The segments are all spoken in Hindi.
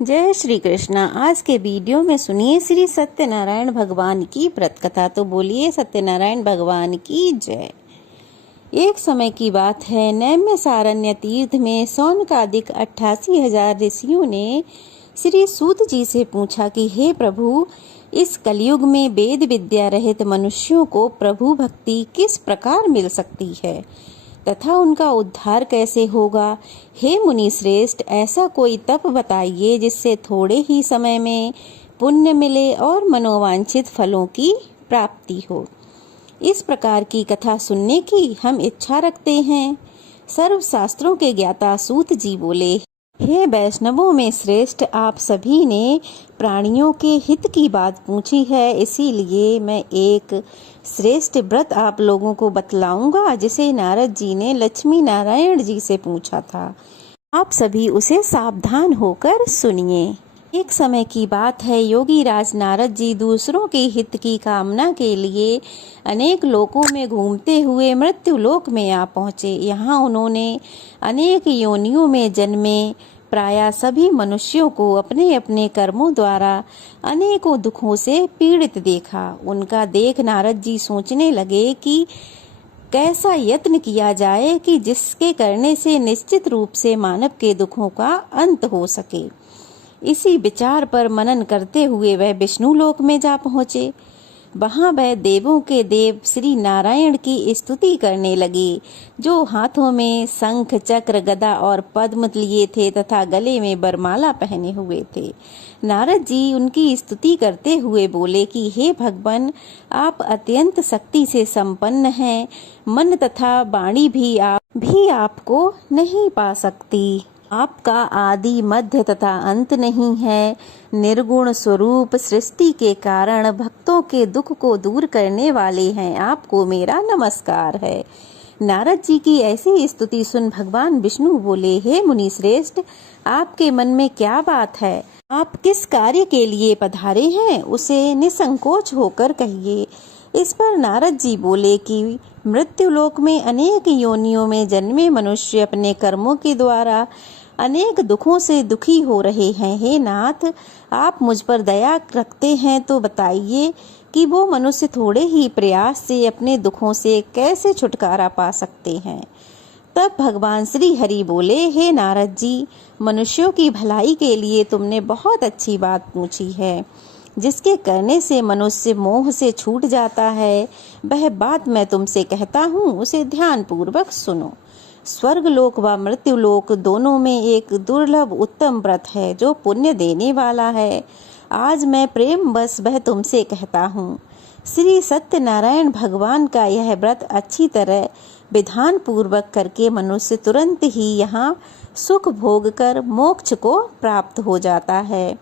जय श्री कृष्णा। आज के वीडियो में सुनिए श्री सत्यनारायण भगवान की व्रत कथा। तो बोलिए सत्यनारायण भगवान की जय। एक समय की बात है, नैमिषारण्य तीर्थ में सौनकादिक 88,000 ऋषियों ने श्री सूत जी से पूछा कि हे प्रभु, इस कलयुग में वेद विद्या रहित मनुष्यों को प्रभु भक्ति किस प्रकार मिल सकती है तथा उनका उद्धार कैसे होगा। हे मुनि श्रेष्ठ, ऐसा कोई तप बताइए जिससे थोड़े ही समय में पुण्य मिले और मनोवांछित फलों की प्राप्ति हो। इस प्रकार की कथा सुनने की हम इच्छा रखते हैं। सर्व शास्त्रों के ज्ञाता सूत जी बोले, हे वैष्णवों में श्रेष्ठ, आप सभी ने प्राणियों के हित की बात पूछी है, इसीलिए मैं एक श्रेष्ठ व्रत आप लोगों को बतलाऊंगा जिसे नारद जी ने लक्ष्मी नारायण जी से पूछा था। आप सभी उसे सावधान होकर सुनिए। एक समय की बात है, योगी राज नारद जी दूसरों के हित की कामना के लिए अनेक लोकों में घूमते हुए मृत्यु लोक में आ पहुँचे। यहाँ उन्होंने अनेक योनियों में जन्मे प्रायः सभी मनुष्यों को अपने अपने कर्मों द्वारा अनेकों दुखों से पीड़ित देखा। उनका देख नारद जी सोचने लगे कि कैसा यत्न किया जाए कि जिसके करने से निश्चित रूप से मानव के दुखों का अंत हो सके। इसी विचार पर मनन करते हुए वह विष्णु लोक में जा पहुँचे। वहां वह देवों के देव श्री नारायण की स्तुति करने लगे, जो हाथों में शंख चक्र गदा और पद्म लिए थे तथा गले में वरमाला पहने हुए थे। नारद जी उनकी स्तुति करते हुए बोले कि हे भगवान, आप अत्यंत शक्ति से संपन्न हैं। मन तथा वाणी भी आपको नहीं पा सकती। आपका आदि मध्य तथा अंत नहीं है। निर्गुण स्वरूप सृष्टि के कारण भक्तों के दुख को दूर करने वाले हैं। आपको मेरा नमस्कार है। नारद जी की ऐसी स्तुति सुन भगवान विष्णु बोले, हे मुनि श्रेष्ठ, आपके मन में क्या बात है? आप किस कार्य के लिए पधारे हैं, उसे निसंकोच होकर कहिए। इस पर नारद जी बोले कि मृत्युलोक में अनेक योनियों में जन्मे मनुष्य अपने कर्मों के द्वारा अनेक दुखों से दुखी हो रहे हैं। हे नाथ, आप मुझ पर दया रखते हैं तो बताइए कि वो मनुष्य थोड़े ही प्रयास से अपने दुखों से कैसे छुटकारा पा सकते हैं। तब भगवान श्री हरि बोले, हे नारद जी, मनुष्यों की भलाई के लिए तुमने बहुत अच्छी बात पूछी है। जिसके करने से मनुष्य मोह से छूट जाता है, वह बात मैं तुमसे कहता हूँ, उसे ध्यान पूर्वक सुनो। स्वर्ग लोक व मृत्यु लोक दोनों में एक दुर्लभ उत्तम व्रत है जो पुण्य देने वाला है। आज मैं प्रेम बस वह तुमसे कहता हूँ। श्री सत्यनारायण भगवान का यह व्रत अच्छी तरह विधान पूर्वक करके मनुष्य तुरंत ही यहाँ सुख भोग कर मोक्ष को प्राप्त हो जाता है।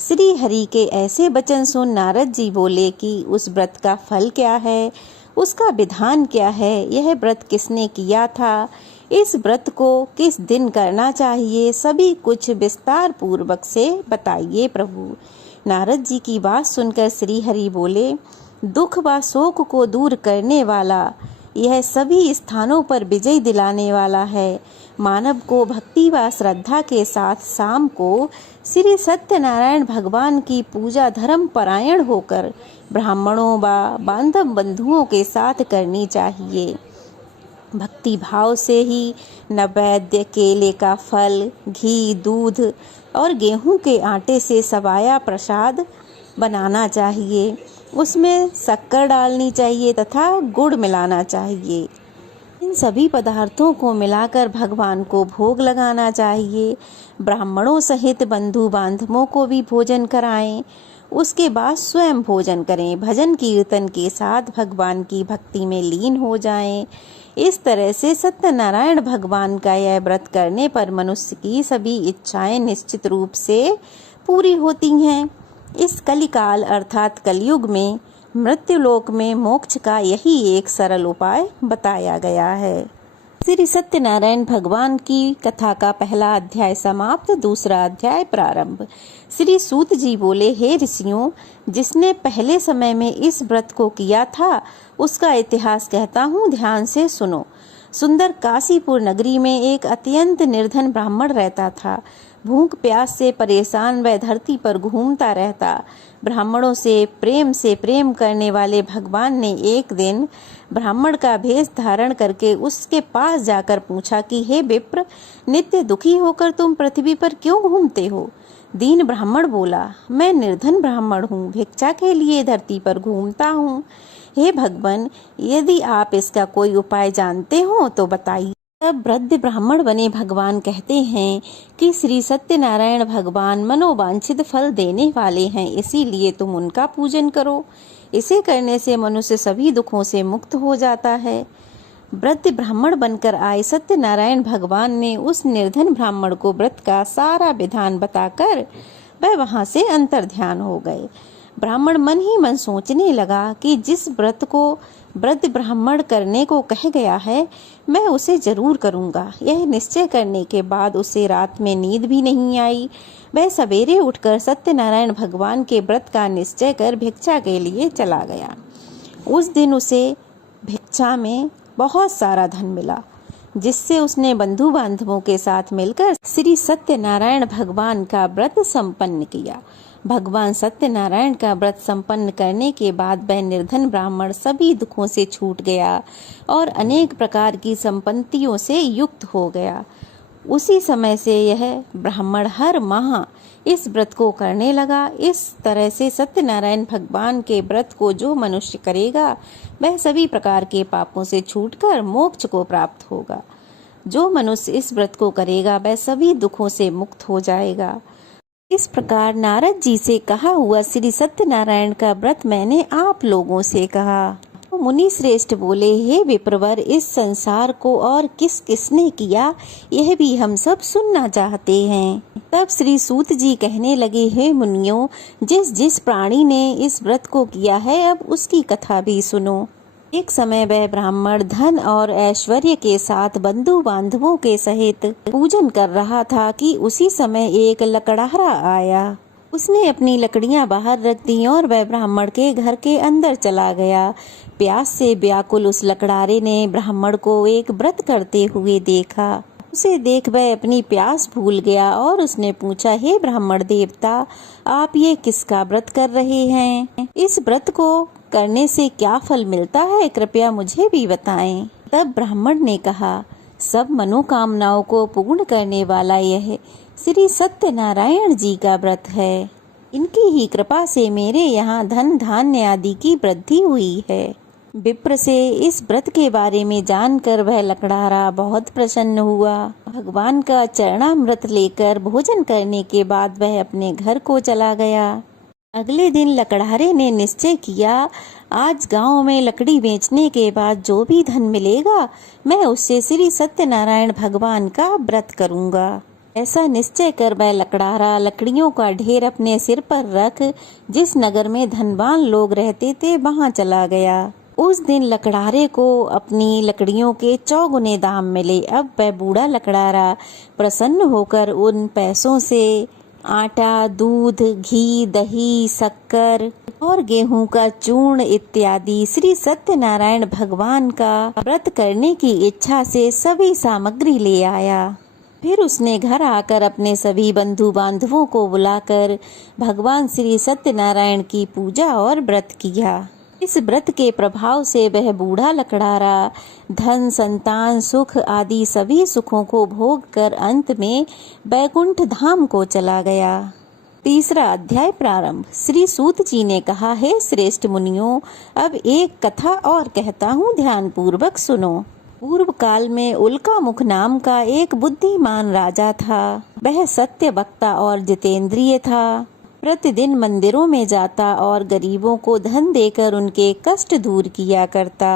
श्री हरि के ऐसे वचन सुन नारद जी बोले कि उस व्रत का फल क्या है, उसका विधान क्या है, यह व्रत किसने किया था, इस व्रत को किस दिन करना चाहिए, सभी कुछ विस्तार पूर्वक से बताइए प्रभु। नारद जी की बात सुनकर श्री हरि बोले, दुख व शोक को दूर करने वाला, यह सभी स्थानों पर विजय दिलाने वाला है। मानव को भक्ति व श्रद्धा के साथ शाम को श्री सत्यनारायण भगवान की पूजा धर्म परायण होकर ब्राह्मणों व बांधव बंधुओं के साथ करनी चाहिए। भक्ति भाव से ही नैवेद्य केले का फल, घी, दूध और गेहूं के आटे से सवाया प्रसाद बनाना चाहिए। उसमें शक्कर डालनी चाहिए तथा गुड़ मिलाना चाहिए। इन सभी पदार्थों को मिलाकर भगवान को भोग लगाना चाहिए। ब्राह्मणों सहित बंधु बांधवों को भी भोजन कराएं। उसके बाद स्वयं भोजन करें। भजन कीर्तन के साथ भगवान की भक्ति में लीन हो जाएं। इस तरह से सत्यनारायण भगवान का यह व्रत करने पर मनुष्य की सभी इच्छाएं निश्चित रूप से पूरी होती हैं। इस कलिकाल अर्थात कलयुग में मृत्युलोक में मोक्ष का यही एक सरल उपाय बताया गया है। श्री सत्यनारायण भगवान की कथा का पहला अध्याय समाप्त, दूसरा अध्याय प्रारंभ। श्री सूत जी बोले, हे ऋषियों, जिसने पहले समय में इस व्रत को किया था उसका इतिहास कहता हूँ, ध्यान से सुनो। सुंदर काशीपुर नगरी में एक अत्यंत निर्धन ब्राह्मण रहता था। भूख प्यास से परेशान वह धरती पर घूमता रहता। ब्राह्मणों से प्रेम करने वाले भगवान ने एक दिन ब्राह्मण का भेष धारण करके उसके पास जाकर पूछा कि हे विप्र, नित्य दुखी होकर तुम पृथ्वी पर क्यों घूमते हो? दीन ब्राह्मण बोला, मैं निर्धन ब्राह्मण हूँ, भिक्षा के लिए धरती पर घूमता हूँ। हे भगवान, यदि आप इसका कोई उपाय जानते हो तो बताइए। तब वृद्ध ब्राह्मण बने भगवान कहते हैं कि श्री सत्यनारायण भगवान मनोवांछित फल देने वाले हैं, इसीलिए तुम उनका पूजन करो। इसे करने से मनुष्य सभी दुखों से मुक्त हो जाता है। वृद्ध ब्राह्मण बनकर आए सत्यनारायण भगवान ने उस निर्धन ब्राह्मण को व्रत का सारा विधान बताकर वह वहां से अंतर्ध्यान हो गए। ब्राह्मण मन ही मन सोचने लगा कि जिस व्रत को वृद्ध ब्राह्मण करने को कह गया है, मैं उसे जरूर करूंगा। यह निश्चय करने के बाद उसे रात में नींद भी नहीं आई। वह सवेरे उठकर सत्यनारायण भगवान के व्रत का निश्चय कर भिक्षा के लिए चला गया। उस दिन उसे भिक्षा में बहुत सारा धन मिला, जिससे उसने बंधु बांधवों के साथ मिलकर श्री सत्यनारायण भगवान का व्रत संपन्न किया। भगवान सत्यनारायण का व्रत संपन्न करने के बाद वह निर्धन ब्राह्मण सभी दुखों से छूट गया और अनेक प्रकार की संपत्तियों से युक्त हो गया। उसी समय से यह ब्राह्मण हर माह इस व्रत को करने लगा। इस तरह से सत्यनारायण भगवान के व्रत को जो मनुष्य करेगा वह सभी प्रकार के पापों से छूटकर मोक्ष को प्राप्त होगा। जो मनुष्य इस व्रत को करेगा वह सभी दुखों से मुक्त हो जाएगा। इस प्रकार नारद जी से कहा हुआ श्री सत्यनारायण का व्रत मैंने आप लोगों से कहा। तो मुनि श्रेष्ठ बोले, हे विप्रवर, इस संसार को और किस किसने किया, यह भी हम सब सुनना चाहते हैं। तब श्री सूत जी कहने लगे, हे मुनियों, जिस जिस प्राणी ने इस व्रत को किया है अब उसकी कथा भी सुनो। एक समय वह ब्राह्मण धन और ऐश्वर्य के साथ बंधु बांधवों के सहित पूजन कर रहा था कि उसी समय एक लकड़हारा आया। उसने अपनी लकड़ियां बाहर रख दी और वह ब्राह्मण के घर के अंदर चला गया। प्यास से व्याकुल उस लकड़हारे ने ब्राह्मण को एक व्रत करते हुए देखा। उसे देख वह अपनी प्यास भूल गया और उसने पूछा, हे ब्राह्मण देवता, आप ये किसका व्रत कर रहे हैं? इस व्रत को करने से क्या फल मिलता है, कृपया मुझे भी बताएं। तब ब्राह्मण ने कहा, सब मनोकामनाओं को पूर्ण करने वाला यह श्री सत्यनारायण जी का व्रत है। इनकी ही कृपा से मेरे यहाँ धन धान्य आदि की वृद्धि हुई है। विप्र से इस व्रत के बारे में जानकर वह लकड़हारा बहुत प्रसन्न हुआ। भगवान का चरणामृत लेकर भोजन करने के बाद वह अपने घर को चला गया। अगले दिन लकड़हारे ने निश्चय किया, आज गांव में लकड़ी बेचने के बाद जो भी धन मिलेगा मैं उससे श्री सत्यनारायण भगवान का व्रत करूंगा। ऐसा निश्चय कर वह लकड़हारा लकड़ियों का ढेर अपने सिर पर रख जिस नगर में धनवान लोग रहते थे वहां चला गया। उस दिन लकड़हारे को अपनी लकड़ियों के चौगुने दाम मिले। अब वह बूढ़ा लकड़हारा प्रसन्न होकर उन पैसों से आटा, दूध, घी, दही, शक्कर और गेहूं का चूर्ण इत्यादि श्री सत्यनारायण भगवान का व्रत करने की इच्छा से सभी सामग्री ले आया। फिर उसने घर आकर अपने सभी बंधु बांधवों को बुलाकर भगवान श्री सत्यनारायण की पूजा और व्रत किया। इस व्रत के प्रभाव से वह बूढ़ा लकड़हारा धन, संतान, सुख आदि सभी सुखों को भोग कर अंत में बैकुंठ धाम को चला गया। तीसरा अध्याय प्रारंभ। श्री सूत जी ने कहा, हे श्रेष्ठ मुनियों, अब एक कथा और कहता हूँ, ध्यान पूर्वक सुनो। पूर्व काल में उल्कामुख नाम का एक बुद्धिमान राजा था। वह सत्य वक्ता और जितेंद्रिय था। प्रतिदिन मंदिरों में जाता और गरीबों को धन देकर उनके कष्ट दूर किया करता।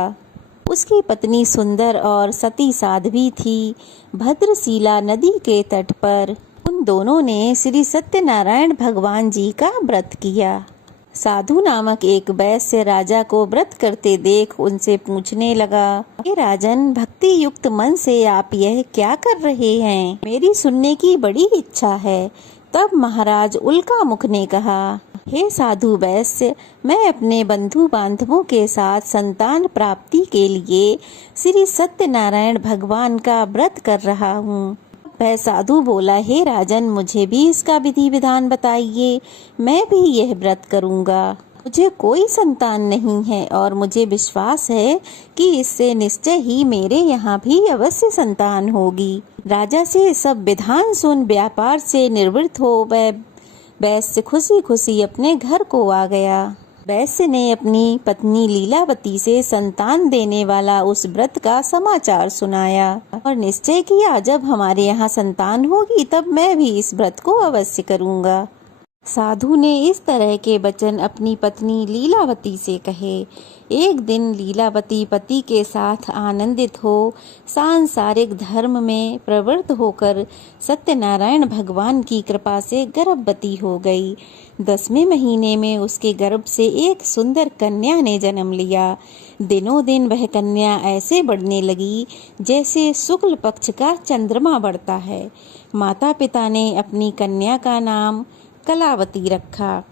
उसकी पत्नी सुंदर और सती साध्वी थी। भद्रशिला नदी के तट पर उन दोनों ने श्री सत्यनारायण भगवान जी का व्रत किया। साधु नामक एक वैश्य राजा को व्रत करते देख उनसे पूछने लगा, हे राजन, भक्ति युक्त मन से आप यह क्या कर रहे हैं? मेरी सुनने की बड़ी इच्छा है। तब महाराज उल्कामुख ने कहा, हे साधु वैश्य, मैं अपने बंधु बांधवों के साथ संतान प्राप्ति के लिए श्री सत्यनारायण भगवान का व्रत कर रहा हूँ। वह साधु बोला, हे राजन, मुझे भी इसका विधि विधान बताइए, मैं भी यह व्रत करूँगा। मुझे कोई संतान नहीं है और मुझे विश्वास है कि इससे निश्चय ही मेरे यहाँ भी अवश्य संतान होगी। राजा से सब विधान सुन व्यापार से निवृत्त हो वह वैश्य खुशी खुशी अपने घर को आ गया। वैश्य ने अपनी पत्नी लीलावती से संतान देने वाला उस व्रत का समाचार सुनाया और निश्चय किया, जब हमारे यहाँ संतान होगी तब मैं भी इस व्रत को अवश्य करूँगा। साधु ने इस तरह के वचन अपनी पत्नी लीलावती से कहे। एक दिन लीलावती पति के साथ आनंदित हो सांसारिक धर्म में प्रवृत्त होकर सत्यनारायण भगवान की कृपा से गर्भवती हो गई। 10वें महीने में उसके गर्भ से एक सुंदर कन्या ने जन्म लिया। दिनों दिन वह कन्या ऐसे बढ़ने लगी जैसे शुक्ल पक्ष का चंद्रमा बढ़ता है। माता पिता ने अपनी कन्या का नाम कलावती रखा।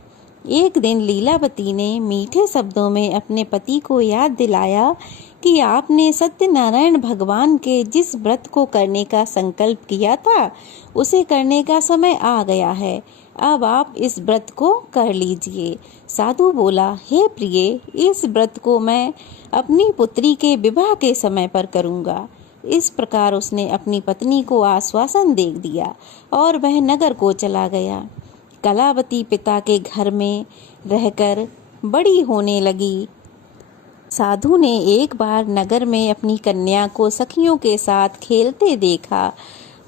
एक दिन लीलावती ने मीठे शब्दों में अपने पति को याद दिलाया कि आपने सत्यनारायण भगवान के जिस व्रत को करने का संकल्प किया था उसे करने का समय आ गया है। अब आप इस व्रत को कर लीजिए। साधु बोला, हे प्रिय, इस व्रत को मैं अपनी पुत्री के विवाह के समय पर करूँगा। इस प्रकार उसने अपनी पत्नी को आश्वासन दे दिया और वह नगर को चला गया। कलावती पिता के घर में रहकर बड़ी होने लगी। साधु ने एक बार नगर में अपनी कन्या को सखियों के साथ खेलते देखा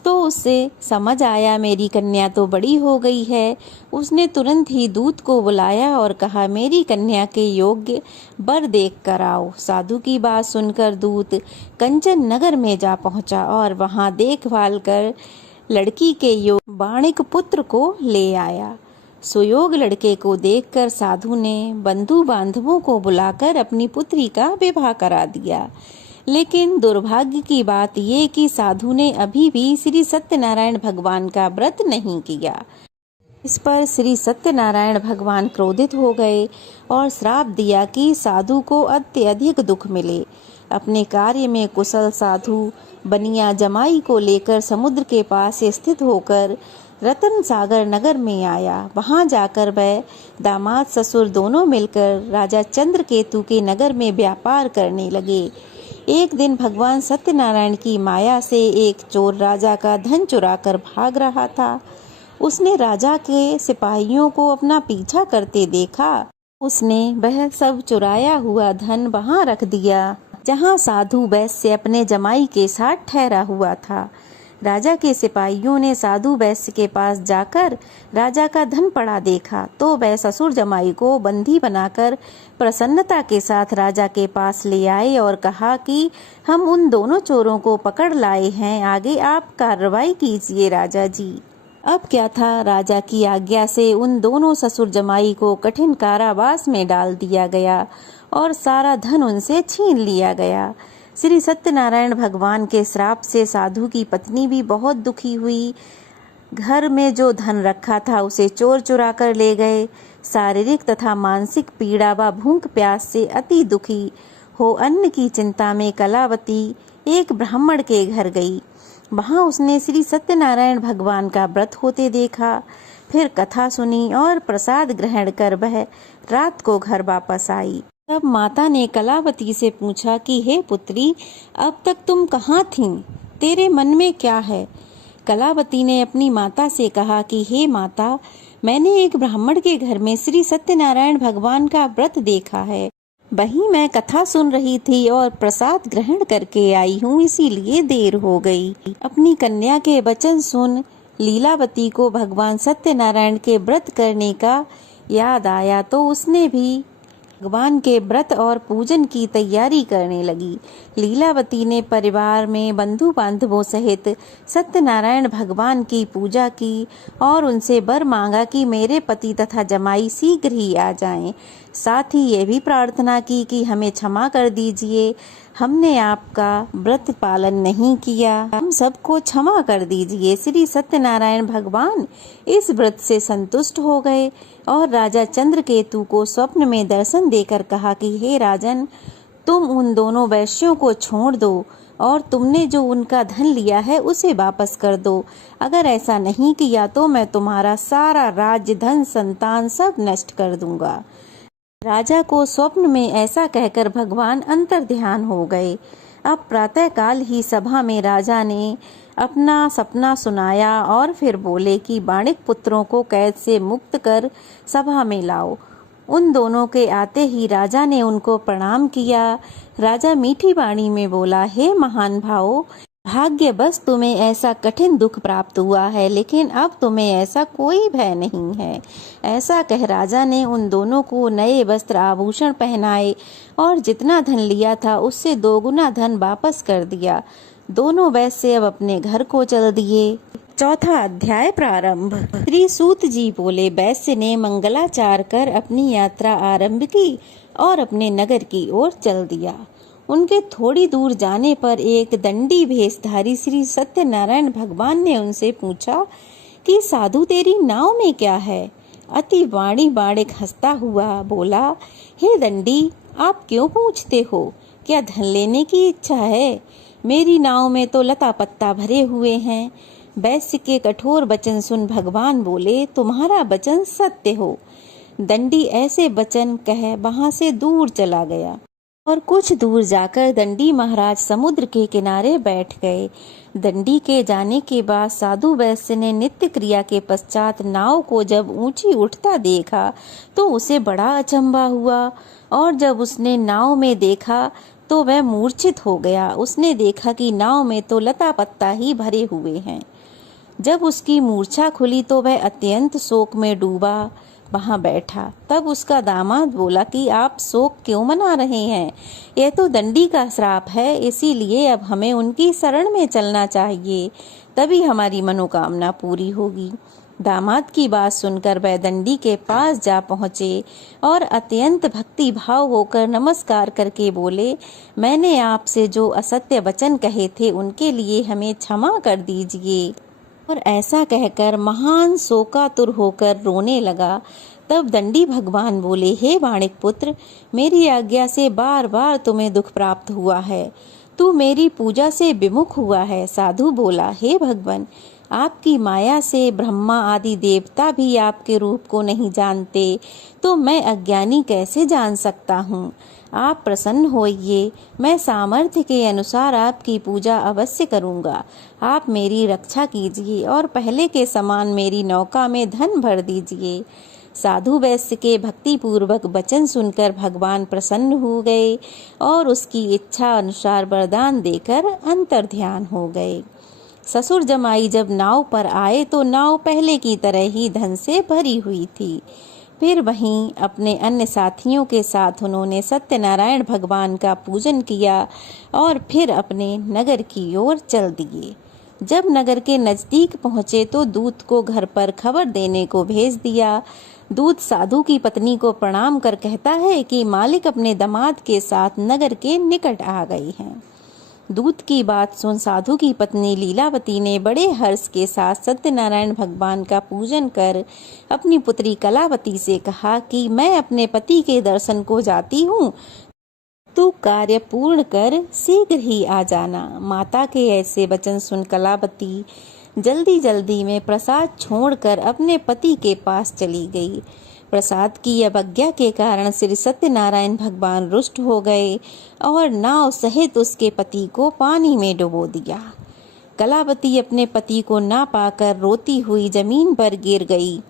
तो उसे समझ आया, मेरी कन्या तो बड़ी हो गई है। उसने तुरंत ही दूत को बुलाया और कहा, मेरी कन्या के योग्य वर देख कर आओ। साधु की बात सुनकर दूत कंचन नगर में जा पहुंचा और वहां देखभाल कर लड़की के योग बाणिक पुत्र को ले आया। सुयोग लड़के को देखकर साधु ने बंधु बांधवों को बुलाकर अपनी पुत्री का विवाह करा दिया। लेकिन दुर्भाग्य की बात ये कि साधु ने अभी भी श्री सत्यनारायण भगवान का व्रत नहीं किया। इस पर श्री सत्यनारायण भगवान क्रोधित हो गए और श्राप दिया कि साधु को अत्यधिक दुख मिले। अपने कार्य में कुशल साधु बनिया जमाई को लेकर समुद्र के पास स्थित होकर रतन सागर नगर में आया। वहां जाकर वह दामाद ससुर दोनों मिलकर राजा चंद्रकेतु के नगर में व्यापार करने लगे। एक दिन भगवान सत्यनारायण की माया से एक चोर राजा का धन चुराकर भाग रहा था। उसने राजा के सिपाहियों को अपना पीछा करते देखा। उसने वह सब चुराया हुआ धन वहां रख दिया जहां साधु वैश्य अपने जमाई के साथ ठहरा हुआ था। राजा के सिपाहियों ने साधु वैश्य के पास जाकर राजा का धन पड़ा देखा तो वह ससुर जमाई को बंदी बनाकर प्रसन्नता के साथ राजा के पास ले आए और कहा कि हम उन दोनों चोरों को पकड़ लाए हैं, आगे आप कार्रवाई कीजिए राजा जी। अब क्या था, राजा की आज्ञा से उन दोनों ससुर जमाई को कठिन कारावास में डाल दिया गया और सारा धन उनसे छीन लिया गया। श्री सत्यनारायण भगवान के श्राप से साधु की पत्नी भी बहुत दुखी हुई। घर में जो धन रखा था उसे चोर चुरा कर ले गए। शारीरिक तथा मानसिक पीड़ा व भूख प्यास से अति दुखी हो अन्न की चिंता में कलावती एक ब्राह्मण के घर गई। वहां उसने श्री सत्यनारायण भगवान का व्रत होते देखा। फिर कथा सुनी और प्रसाद ग्रहण कर वह रात को घर वापस आई। तब माता ने कलावती से पूछा कि हे पुत्री, अब तक तुम कहाँ थीं? तेरे मन में क्या है? कलावती ने अपनी माता से कहा कि हे माता, मैंने एक ब्राह्मण के घर में श्री सत्यनारायण भगवान का व्रत देखा है। वहीं मैं कथा सुन रही थी और प्रसाद ग्रहण करके आई हूँ, इसीलिए देर हो गई। अपनी कन्या के वचन सुन लीलावती को भगवान सत्यनारायण के व्रत करने का याद आया तो उसने भी भगवान के व्रत और पूजन की तैयारी करने लगी। लीलावती ने परिवार में बंधु बांधवों सहित सत्यनारायण भगवान की पूजा की और उनसे वर मांगा कि मेरे पति तथा जमाई शीघ्र ही आ जाएं। साथ ही ये भी प्रार्थना की कि हमें क्षमा कर दीजिए, हमने आपका व्रत पालन नहीं किया, हम सबको क्षमा कर दीजिए। श्री सत्यनारायण भगवान इस व्रत से संतुष्ट हो गए और राजा चंद्रकेतु को स्वप्न में दर्शन देकर कहा कि हे राजन, तुम उन दोनों वैश्यों को छोड़ दो, और तुमने जो उनका धन लिया है उसे वापस कर दो। अगर ऐसा नहीं किया तो मैं तुम्हारा सारा राज्य, धन, संतान सब नष्ट कर दूंगा। राजा को स्वप्न में ऐसा कहकर भगवान अंतर्ध्यान हो गए। अब प्रातःकाल ही सभा में राजा ने अपना सपना सुनाया और फिर बोले कि बाणिक पुत्रों को कैद से मुक्त कर सभा में लाओ। उन दोनों के आते ही राजा ने उनको प्रणाम किया। राजा मीठी वाणी में बोला, हे महान भावों, भाग्यवश तुम्हें ऐसा कठिन दुख प्राप्त हुआ है, लेकिन अब तुम्हें ऐसा कोई भय नहीं है। ऐसा कह राजा ने उन दोनों को नए वस्त्र आभूषण पहनाए और जितना धन लिया था उससे 2 गुना धन वापस कर दिया। दोनों वैश्य अब अपने घर को चल दिए। चौथा अध्याय प्रारंभ। श्री सूत जी बोले, वैश्य ने मंगलाचार कर अपनी यात्रा आरंभ की और अपने नगर की ओर चल दिया। उनके थोड़ी दूर जाने पर एक दंडी भेषधारी श्री सत्यनारायण भगवान ने उनसे पूछा कि साधु तेरी नाव में क्या है? अति वाणी बाणिक हंसता हुआ बोला, हे दंडी, आप क्यों पूछते हो? क्या धन लेने की इच्छा है? मेरी नाव में तो लता पत्ता भरे हुए हैं। वैश्य के कठोर वचन सुन भगवान बोले, तुम्हारा वचन सत्य हो। दंडी ऐसे वचन कह वहां से दूर चला गया और कुछ दूर जाकर दंडी महाराज समुद्र के किनारे बैठ गए। दंडी के जाने के बाद साधु वैश्य ने नित्य क्रिया के पश्चात नाव को जब ऊंची उठता देखा तो उसे बड़ा अचंभा हुआ, और जब उसने नाव में देखा तो वह मूर्छित हो गया। उसने देखा कि नाव में तो लता पत्ता ही भरे हुए हैं। जब उसकी मूर्छा खुली तो वह अत्यंत शोक में डूबा वहां बैठा। तब उसका दामाद बोला कि आप शोक क्यों मना रहे हैं? यह तो दंडी का श्राप है, इसीलिए अब हमें उनकी शरण में चलना चाहिए, तभी हमारी मनोकामना पूरी होगी। दामाद की बात सुनकर वह दंडी के पास जा पहुँचे और अत्यंत भक्ति भाव होकर नमस्कार करके बोले, मैंने आपसे जो असत्य वचन कहे थे उनके लिए हमें क्षमा कर दीजिए। और ऐसा कहकर महान शोकातुर होकर रोने लगा। तब दंडी भगवान बोले, हे वाणिक पुत्र, मेरी आज्ञा से बार बार तुम्हें दुख प्राप्त हुआ है। तू मेरी पूजा से विमुख हुआ है। साधु बोला, हे भगवान, आपकी माया से ब्रह्मा आदि देवता भी आपके रूप को नहीं जानते, तो मैं अज्ञानी कैसे जान सकता हूँ? आप प्रसन्न होइए, मैं सामर्थ्य के अनुसार आपकी पूजा अवश्य करूँगा। आप मेरी रक्षा कीजिए और पहले के समान मेरी नौका में धन भर दीजिए। साधु वैश्य के भक्ति पूर्वक वचन सुनकर भगवान प्रसन्न हो गए और उसकी इच्छा अनुसार वरदान देकर अंतर्ध्यान हो गए। ससुर जमाई जब नाव पर आए तो नाव पहले की तरह ही धन से भरी हुई थी। फिर वहीं अपने अन्य साथियों के साथ उन्होंने सत्यनारायण भगवान का पूजन किया और फिर अपने नगर की ओर चल दिए। जब नगर के नजदीक पहुंचे तो दूत को घर पर खबर देने को भेज दिया। दूत साधु की पत्नी को प्रणाम कर कहता है कि मालिक अपने दामाद के साथ नगर के निकट आ गई हैं। दूत की बात सुन साधु की पत्नी लीलावती ने बड़े हर्ष के साथ सत्यनारायण भगवान का पूजन कर अपनी पुत्री कलावती से कहा कि मैं अपने पति के दर्शन को जाती हूँ, तू कार्य पूर्ण कर शीघ्र ही आ जाना। माता के ऐसे वचन सुन कलावती जल्दी जल्दी में प्रसाद छोड़कर अपने पति के पास चली गई। प्रसाद की अवज्ञा के कारण श्री सत्यनारायण भगवान रुष्ट हो गए और नाव सहित उसके पति को पानी में डुबो दिया। कलावती अपने पति को ना पाकर रोती हुई जमीन पर गिर गई।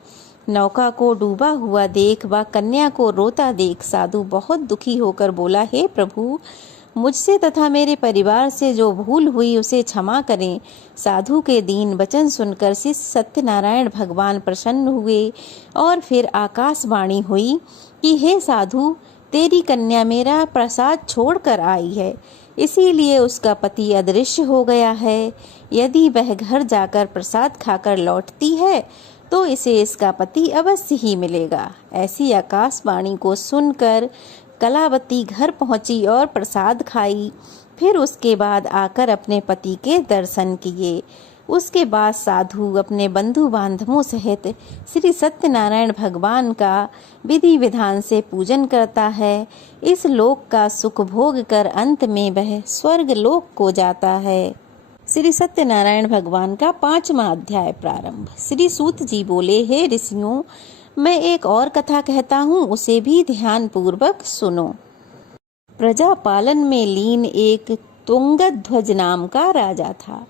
नौका को डूबा हुआ देख व कन्या को रोता देख साधु बहुत दुखी होकर बोला, हे प्रभु, मुझसे तथा मेरे परिवार से जो भूल हुई उसे क्षमा करें। साधु के दीन वचन सुनकर श्री सत्यनारायण भगवान प्रसन्न हुए और फिर आकाशवाणी हुई कि हे साधु, तेरी कन्या मेरा प्रसाद छोड़कर आई है, इसीलिए उसका पति अदृश्य हो गया है। यदि वह घर जाकर प्रसाद खाकर लौटती है तो इसे इसका पति अवश्य ही मिलेगा। ऐसी आकाशवाणी को सुनकर कलावती घर पहुंची और प्रसाद खाई। फिर उसके बाद आकर अपने पति के दर्शन किए। उसके बाद साधु अपने बंधु बांधवों सहित श्री सत्यनारायण भगवान का विधि विधान से पूजन करता है। इस लोक का सुख भोग कर अंत में वह स्वर्ग लोक को जाता है। श्री सत्यनारायण भगवान का 5वां अध्याय प्रारंभ। श्री सूत जी बोले, हे ऋषियों, मैं एक और कथा कहता हूँ, उसे भी ध्यान पूर्वक सुनो। प्रजा पालन में लीन एक तुंगध्वज नाम का राजा था।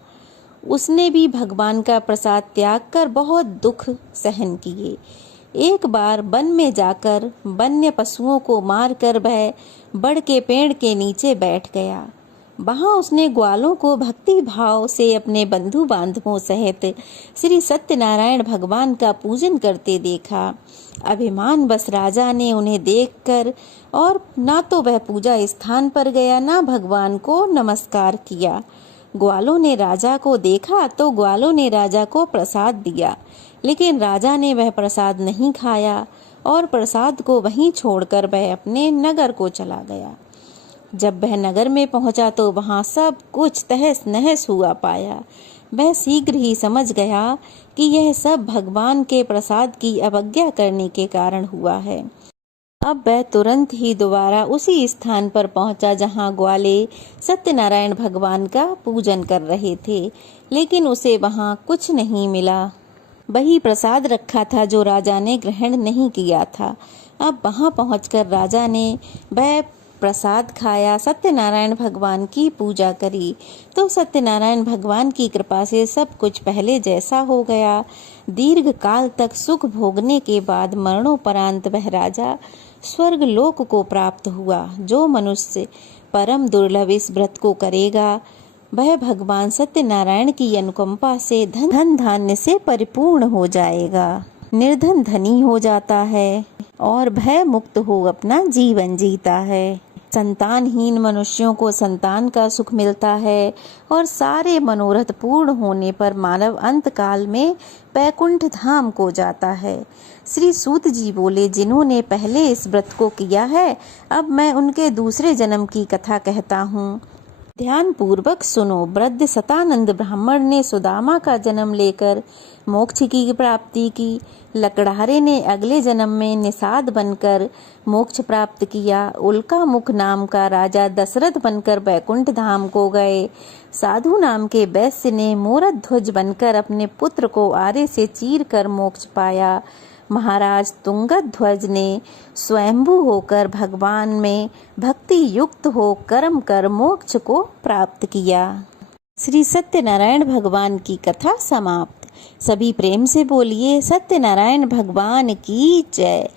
उसने भी भगवान का प्रसाद त्याग कर बहुत दुख सहन किए। एक बार वन में जाकर वन्य पशुओं को मारकर वह बड़ के पेड़ के नीचे बैठ गया। वहां उसने ग्वालों को भक्ति भाव से अपने बंधु बांधवों सहित श्री सत्यनारायण भगवान का पूजन करते देखा। अभिमान बस राजा ने उन्हें देखकर और ना तो वह पूजा स्थान पर गया, ना भगवान को नमस्कार किया। ग्वालों ने राजा को देखा तो ग्वालों ने राजा को प्रसाद दिया, लेकिन राजा ने वह प्रसाद नहीं खाया और प्रसाद को वहीं छोड़कर वह अपने नगर को चला गया। जब वह नगर में पहुंचा तो वहां सब कुछ तहस नहस हुआ पाया। वह शीघ्र ही समझ गया कि यह सब भगवान के प्रसाद की अवज्ञा करने के कारण हुआ है। अब वह तुरंत ही दोबारा उसी स्थान पर पहुंचा जहां ग्वाले सत्यनारायण भगवान का पूजन कर रहे थे, लेकिन उसे वहां कुछ नहीं मिला। वही प्रसाद रखा था जो राजा ने ग्रहण नहीं किया था। अब वहां पहुंचकर राजा ने वह प्रसाद खाया, सत्यनारायण भगवान की पूजा करी तो सत्यनारायण भगवान की कृपा से सब कुछ पहले जैसा हो गया। दीर्घ काल तक सुख भोगने के बाद मरणोपरांत वह राजा स्वर्ग लोक को प्राप्त हुआ। जो मनुष्य परम दुर्लभ इस व्रत को करेगा वह भगवान सत्यनारायण की अनुकंपा से धन धान्य से परिपूर्ण हो जाएगा, निर्धन धनी हो जाता है और भय मुक्त हो अपना जीवन जीता है। संतानहीन मनुष्यों को संतान का सुख मिलता है और सारे मनोरथ पूर्ण होने पर मानव अंत काल में बैकुंठ धाम को जाता है। श्री सूत जी बोले, जिन्होंने पहले इस व्रत को किया है, अब मैं उनके दूसरे जन्म की कथा कहता हूँ, ध्यान पूर्वक सुनो। वृद्ध सतानंद ब्राह्मण ने सुदामा का जन्म लेकर मोक्ष की प्राप्ति की। लकड़हारे ने अगले जन्म में निषाद बनकर मोक्ष प्राप्त किया। उल्का मुख नाम का राजा दशरथ बनकर बैकुंठ धाम को गए। साधु नाम के वैश्य ने मोरध्वज बनकर अपने पुत्र को आरे से चीर कर मोक्ष पाया। महाराज तुंगध्वज ने स्वयंभू होकर भगवान में भक्ति युक्त हो कर्म कर मोक्ष को प्राप्त किया। श्री सत्यनारायण भगवान की कथा समाप्त। सभी प्रेम से बोलिए सत्यनारायण भगवान की जय।